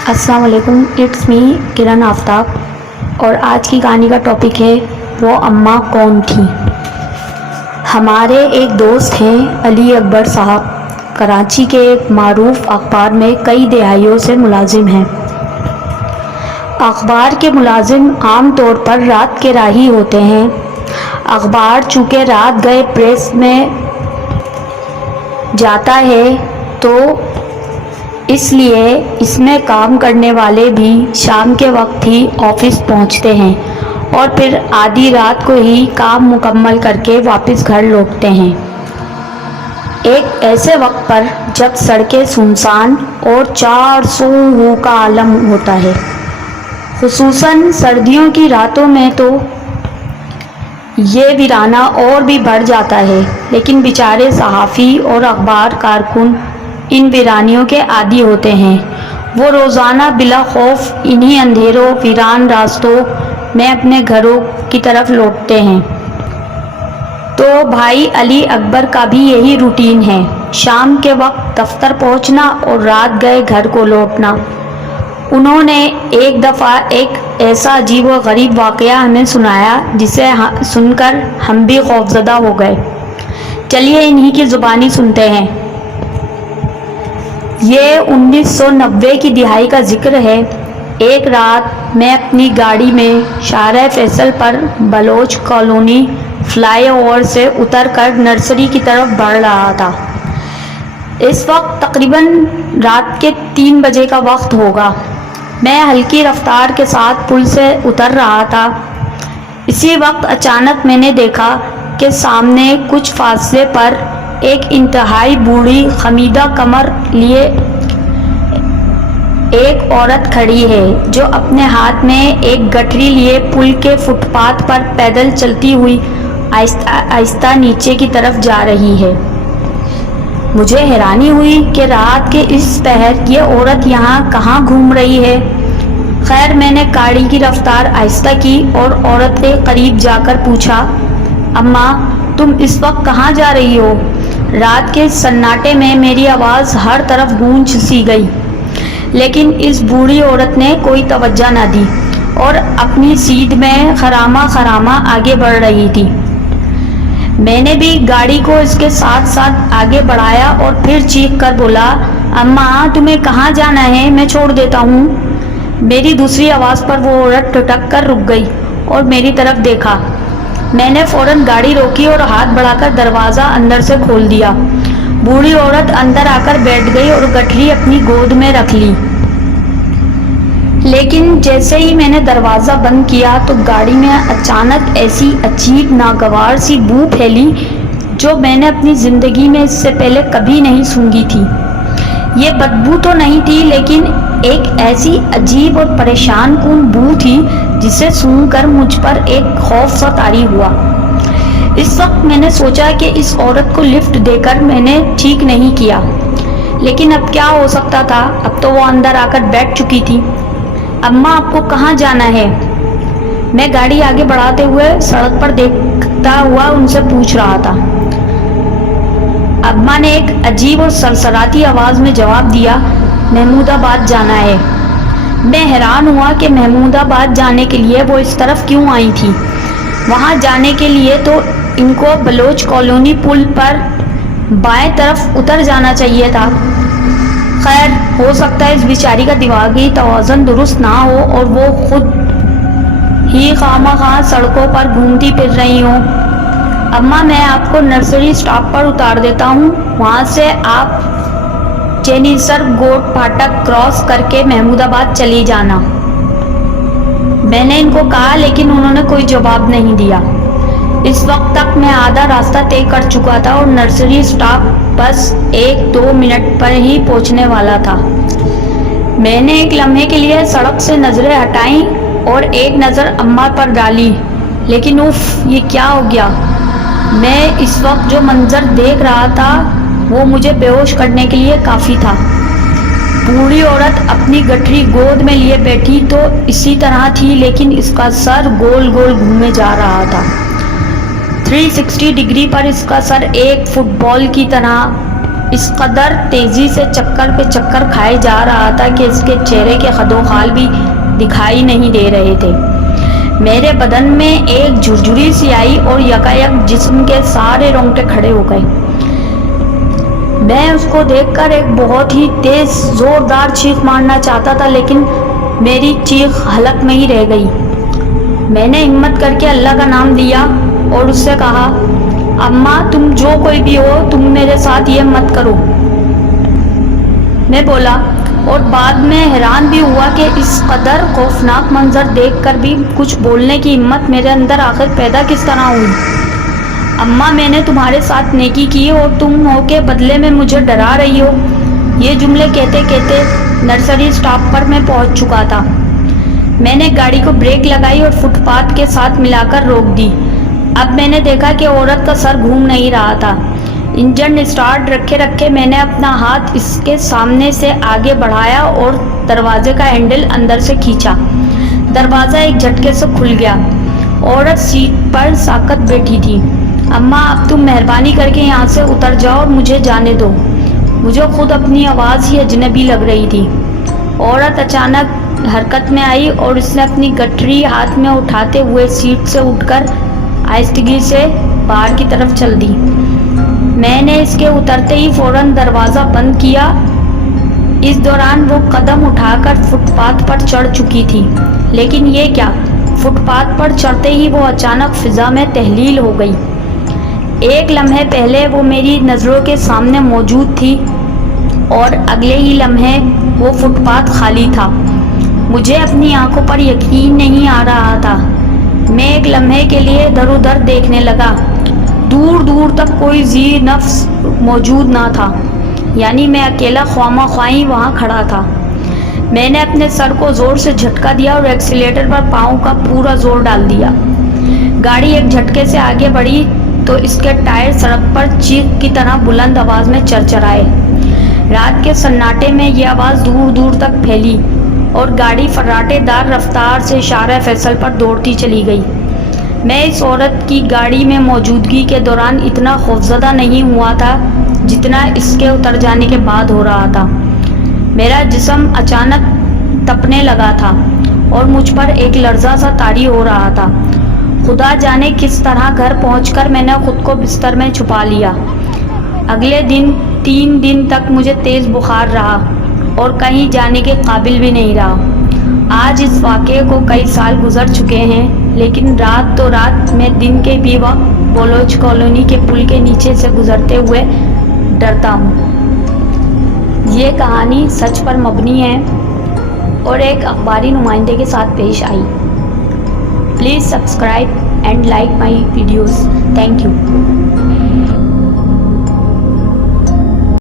السلام علیکم، it's me کرن آفتاب، اور آج کی کہانی کا ٹاپک ہے وہ اماں کون تھی۔ ہمارے ایک دوست ہیں علی اکبر صاحب، کراچی کے ایک معروف اخبار میں کئی دہائیوں سے ملازم ہیں۔ اخبار کے ملازم عام طور پر رات کے راہی ہوتے ہیں۔ اخبار چونکہ رات گئے پریس میں جاتا ہے تو اس لیے اس میں کام کرنے والے بھی شام کے وقت ہی آفس پہنچتے ہیں اور پھر آدھی رات کو ہی کام مکمل کر کے واپس گھر لوٹتے ہیں۔ ایک ایسے وقت پر جب سڑکیں سنسان اور چار سو ہو کا عالم ہوتا ہے، خصوصاً سردیوں کی راتوں میں تو یہ ویرانہ اور بھی بڑھ جاتا ہے، لیکن بیچارے صحافی اور اخبار کارکن ان ویرانیوں کے عادی ہوتے ہیں۔ وہ روزانہ بلا خوف انہی اندھیروں ویران راستوں میں اپنے گھروں کی طرف لوٹتے ہیں۔ تو بھائی علی اکبر کا بھی یہی روٹین ہے، شام کے وقت دفتر پہنچنا اور رات گئے گھر کو لوٹنا۔ انہوں نے ایک دفعہ ایک ایسا عجیب و غریب واقعہ ہمیں سنایا جسے سن کر ہم بھی خوفزدہ ہو گئے۔ چلیے انہی کی زبانی سنتے ہیں۔ یہ 1990 کی دہائی کا ذکر ہے۔ ایک رات میں اپنی گاڑی میں شارع فیصل پر بلوچ کالونی فلائی اوور سے اتر کر نرسری کی طرف بڑھ رہا تھا۔ اس وقت تقریباً رات کے 3 بجے کا وقت ہوگا۔ میں ہلکی رفتار کے ساتھ پل سے اتر رہا تھا۔ اسی وقت اچانک میں نے دیکھا کہ سامنے کچھ فاصلے پر ایک انتہائی بوڑھی خمیدہ کمر لیے ایک عورت کھڑی ہے جو اپنے ہاتھ میں ایک گٹری لیے پل کے فٹ پاتھ پر پیدل چلتی ہوئی آہستہ آہستہ نیچے کی طرف جا رہی ہے۔ مجھے حیرانی ہوئی کہ رات کے اس پہر یہ عورت یہاں کہاں گھوم رہی ہے۔ خیر میں نے گاڑی کی رفتار آہستہ کی اور عورت کے قریب جا کر پوچھا، اماں تم اس وقت کہاں جا رہی ہو؟ رات کے سناٹے میں میری آواز ہر طرف گونج سی گئی، لیکن اس بوڑھی عورت نے کوئی توجہ نہ دی اور اپنی سیٹ میں خرامہ خرامہ آگے بڑھ رہی تھی۔ میں نے بھی گاڑی کو اس کے ساتھ ساتھ آگے بڑھایا اور پھر چیخ کر بولا، اماں تمہیں کہاں جانا ہے؟ میں چھوڑ دیتا ہوں۔ میری دوسری آواز پر وہ عورت ٹھٹک کر رک گئی اور میری طرف دیکھا۔ میں نے فوراً گاڑی روکی اور ہاتھ بڑھا کر دروازہ اندر سے کھول دیا۔ بوڑھی عورت اندر آ کر بیٹھ گئی اور گٹری اپنی گود میں رکھ لی۔ لیکن جیسے ہی میں نے دروازہ بند کیا تو گاڑی میں اچانک ایسی عجیب ناگوار سی بو پھیلی جو میں نے اپنی زندگی میں اس سے پہلے کبھی نہیں سونگھی تھی۔ یہ بدبو تو نہیں تھی، لیکن ایک ایسی عجیب اور پریشان کن بو تھی جسے سونگھ کر مجھ پر ایک خوف سا طاری ہوا۔ اس وقت میں نے سوچا کہ اس عورت کو لفٹ دے کر میں نے ٹھیک نہیں کیا، لیکن اب کیا ہو سکتا تھا، اب تو وہ اندر آ کر بیٹھ چکی تھی۔ اماں آپ کو کہاں جانا ہے؟ میں گاڑی آگے بڑھاتے ہوئے سڑک پر دیکھتا ہوا ان سے پوچھ رہا تھا۔ اماں نے ایک عجیب اور سرسراتی آواز میں جواب دیا، محمود آباد جانا ہے۔ میں حیران ہوا کہ محمود آباد جانے کے لیے وہ اس طرف کیوں آئی تھی۔ وہاں جانے کے لیے تو ان کو بلوچ کالونی پل پر بائیں طرف اتر جانا چاہیے تھا۔ خیر ہو سکتا ہے اس بیچاری کا دماغی توازن درست نہ ہو اور وہ خود ہی خواہ سڑکوں پر گھومتی پھر رہی ہوں۔ اماں میں آپ کو نرسری اسٹاپ پر اتار دیتا ہوں، وہاں سے آپ چینیسر گوٹ پھاٹک کراس کر کے محمود آباد چلی جانا۔ میں نے ان کو کہا، لیکن انہوں نے کوئی جواب نہیں دیا۔ اس وقت تک میں آدھا راستہ طے کر چکا تھا اور نرسری اسٹاپ بس 1-2 منٹ پر ہی پہنچنے والا تھا۔ میں نے ایک لمحے کے لیے سڑک سے نظریں ہٹائیں اور ایک نظر اماں پر ڈالی، لیکن اف یہ کیا ہو گیا! میں اس وقت جو منظر دیکھ رہا تھا وہ مجھے بے ہوش کرنے کے لیے کافی تھا۔ بوڑھی عورت اپنی گٹری گود میں لیے بیٹھی تو اسی طرح تھی، لیکن اس کا سر گول گول گھومے جا رہا تھا۔ 360 ڈگری پر اس کا سر ایک فٹ بال کی طرح اس قدر تیزی سے چکر پہ چکر کھائے جا رہا تھا کہ اس کے چہرے کے خد و خال بھی دکھائی نہیں دے رہے تھے۔ میرے بدن میں ایک جھرجھری سی آئی اور یکایک جسم کے سارے رونگٹے کھڑے ہو گئے۔ میں اس کو دیکھ کر ایک بہت ہی تیز زوردار چیخ مارنا چاہتا تھا، لیکن میری چیخ حلق میں ہی رہ گئی۔ میں نے ہمت کر کے اللہ کا نام لیا اور اس سے کہا، اماں تم جو کوئی بھی ہو، تم میرے ساتھ یہ مت کرو، میں بولا، اور بعد میں حیران بھی ہوا کہ اس قدر خوفناک منظر دیکھ کر بھی کچھ بولنے کی ہمت میرے اندر آخر پیدا کس طرح ہوئی۔ اماں میں نے تمہارے ساتھ نیکی کی اور تم ہو کے بدلے میں مجھے ڈرا رہی ہو۔ یہ جملے کہتے کہتے نرسری سٹاپ پر میں پہنچ چکا تھا۔ میں نے گاڑی کو بریک لگائی اور فٹ پاتھ کے ساتھ ملا کر روک دی۔ اب میں نے دیکھا کہ عورت کا سر گھوم نہیں رہا تھا۔ انجن اسٹارٹ رکھے رکھے میں نے اپنا ہاتھ اس کے سامنے سے آگے بڑھایا اور دروازے کا ہینڈل اندر سے کھینچا۔ دروازہ ایک جھٹکے سے کھل گیا۔ عورت سیٹ پر ساکت بیٹھی تھی۔ اماں اب تم مہربانی کر کے یہاں سے اتر جاؤ اور مجھے جانے دو۔ مجھے خود اپنی آواز ہی اجنبی لگ رہی تھی۔ عورت اچانک حرکت میں آئی اور اس نے اپنی گٹری ہاتھ میں اٹھاتے ہوئے سیٹ سے اٹھ کر آہستگی سے باہر کی طرف چل دی۔ میں نے اس کے اترتے ہی فوراً دروازہ بند کیا۔ اس دوران وہ قدم اٹھا کر فٹ پاتھ پر چڑھ چکی تھی، لیکن یہ کیا، فٹ پاتھ پر چڑھتے ہی وہ اچانک فضا میں تحلیل ہو گئی۔ ایک لمحے پہلے وہ میری نظروں کے سامنے موجود تھی اور اگلے ہی لمحے وہ فٹ پاتھ خالی تھا۔ مجھے اپنی آنکھوں پر یقین نہیں آ رہا تھا۔ میں ایک لمحے کے لیے ادھر ادھر دیکھنے لگا۔ دور دور تک کوئی ذی نفس موجود نہ تھا، یعنی میں اکیلا خواہ خواہی وہاں کھڑا تھا۔ میں نے اپنے سر کو زور سے جھٹکا دیا اور ایکسیلیٹر پر پاؤں کا پورا زور ڈال دیا۔ گاڑی ایک جھٹکے سے آگے بڑھی تو اس کے ٹائر سڑک پر چیخ کی طرح بلند آواز میں چرچرائے۔ رات کے سناٹے میں یہ آواز دور دور تک پھیلی اور گاڑی فراٹے دار رفتار سے شارع فیصل پر دوڑتی چلی گئی۔ میں اس عورت کی گاڑی میں موجودگی کے دوران اتنا خوفزدہ نہیں ہوا تھا جتنا اس کے اتر جانے کے بعد ہو رہا تھا۔ میرا جسم اچانک تپنے لگا تھا اور مجھ پر ایک لرزہ سا طاری ہو رہا تھا۔ خدا جانے کس طرح گھر پہنچ کر میں نے خود کو بستر میں چھپا لیا۔ اگلے دن 3 دن تک مجھے تیز بخار رہا اور کہیں جانے کے قابل بھی نہیں رہا۔ آج اس واقعے کو کئی سال گزر چکے ہیں، لیکن رات تو رات میں دن کے بھی وقت بلوچ کالونی کے پل کے نیچے سے گزرتے ہوئے ڈرتا ہوں۔ یہ کہانی سچ پر مبنی ہے اور ایک اخباری نمائندے کے ساتھ پیش آئی۔ Please subscribe and like my videos. Thank you.